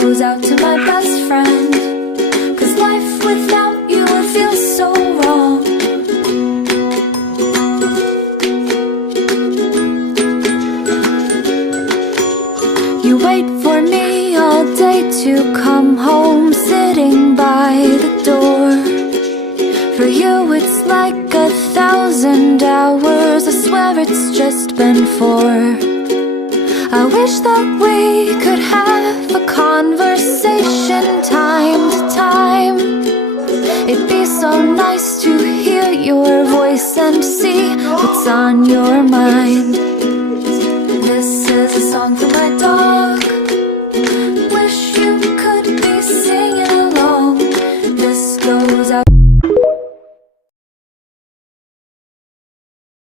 goes out to my best friend, 'cause life without you would feel so wrong. You wait for me all day to come home, sitting by the door. For you it's like 1,000 hours, I swear it's just been 4. I wish that we could have a conversation time to time. It'd be so nice to hear your voice and see what's on your mind.